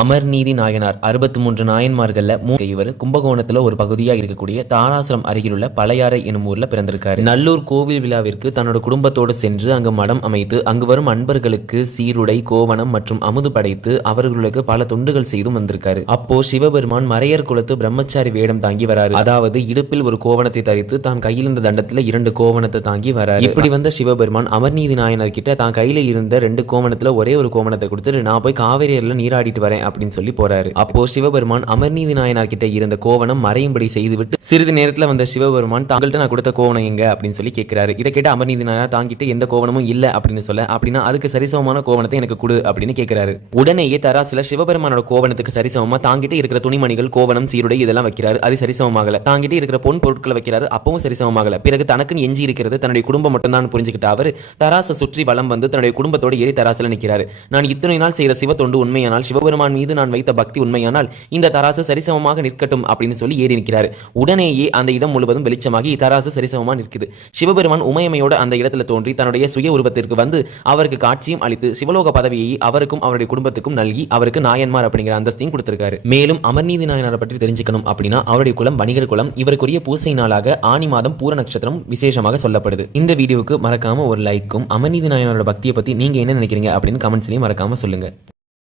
அமர்நீதி நாயனார் 63 நாயன்மார்கள்ல இவர் கும்பகோணத்துல ஒரு பகுதியாக இருக்கக்கூடிய தாராசுரம் அருகிலுள்ள பழையாறை எனும் ஊர்ல பிறந்திருக்காரு. நல்லூர் கோவில் விழாவிற்கு தன்னோட குடும்பத்தோடு சென்று அங்கு மடம் அமைத்து அங்கு வரும் அன்பர்களுக்கு சீருடை, கோவணம் மற்றும் அமுது படைத்து அவர்களுக்கு பல தொண்டுகள் செய்தும் வந்திருக்காரு. அப்போ சிவபெருமான் மறையர் குலத்து பிரம்மச்சாரி வேடம் தாங்கி வராரு. அதாவது இடுப்பில் ஒரு கோவணத்தை தரித்து தான் கையில் இருந்த தண்டத்துல 2 கோவணத்தை தாங்கி வராரு. இப்படி வந்த சிவபெருமான் அமர்நீதி நாயனார் கிட்ட தான் கையில இருந்த 2 கோவணத்துல ஒரே ஒரு கோவணத்தை கொடுத்துட்டு நான் போய் காவேரியில நீராடிட்டு வரேன் அப்படின்னு சொல்லி போறாரு. அப்போ சிவபெருமான் அமர்நீதி நாயனார் கிட்ட இருந்த கோவணம் மறையும்படி செய்துவிட்டு சிறிது நேரத்துல வந்த சிவபெருமான் தாங்கள்ட்ட நான் கொடுத்த கோவணம் எங்க அப்படின்னு சொல்லி கேட்கிறாரு. இதை கேட்ட அமர்நீதி நாயனார் தாங்கிட்டு எந்த கோவணமும் இல்ல அப்படின்னு சொல்ல, அப்படின்னா அதுக்கு சரிசமமான கோவணத்தை எனக்கு கொடு அப்படின்னு கேட்கிறாரு. உடனேயே தராசுல சிவபெருமானோட கோவணத்துக்கு சரிசமமா தாங்கிட்டு இருக்கிற துணிமணிகள், கோவணம், சீருடை இதெல்லாம் வைக்கிறாரு. அது சரிசமமாகல. தாங்கிட்டு இருக்கிற பொன் பொருட்களை வைக்கிறாரு. அப்பவும் சரிசமமாகல. பிறகு தனக்குன்னு எஞ்சி இருக்கிறது தன்னுடைய குடும்பம் மட்டும் தான் புரிஞ்சுக்கிட்ட அவர் தராசை சுற்றி வலம் வந்து தன்னுடைய குடும்பத்தோடு ஏறி தராசுல நிற்கிறாரு. நான் இத்தனை நாள் செய்த சிவ தொண்டு உண்மையானால், சிவபெருமான் மீது நான் வைத்த பக்தி உண்மையானால் இந்த தராசு சரிசமமாக நிற்கட்டும் அப்படின்னு சொல்லி ஏறி நிற்கிறாரு. உடனேயே அந்த இடம் முழுவதும் வெளிச்சமாகி தராசு சரிசமமா நிற்குது. சிவபெருமான் உமையமையோட அந்த இடத்துல தோன்றி தன்னுடைய சுய உருவத்திற்கு வந்து அவருக்கு காட்சியும் அளித்து சிவலோக பதவியை அவருக்கும் அவருடைய குடும்பத்துக்கும் நல்கி அவருக்கு நாயன்மார் அப்படிங்கிற அந்தஸ்தையும் கொடுத்திருக்காரு. மேலும் அமர்நீதி நாயனாரை பற்றி தெரிஞ்சுக்கணும் அப்படின்னா அவருடைய குலம் வணிகர் குலம். இவருக்குரிய பூசை நாளாக ஆனி மாதம் பூர நட்சத்திரம் விசேஷமாக சொல்லப்படுது. இந்த வீடியோவுக்கு மறக்காம ஒரு லைக்கும், அமர்நீதி நாயனாரோட பக்தியை பத்தி நீங்க என்ன நினைக்கிறீங்க அப்படின்னு கமெண்ட்ஸ்லயும் மறக்காம சொல்லுங்க.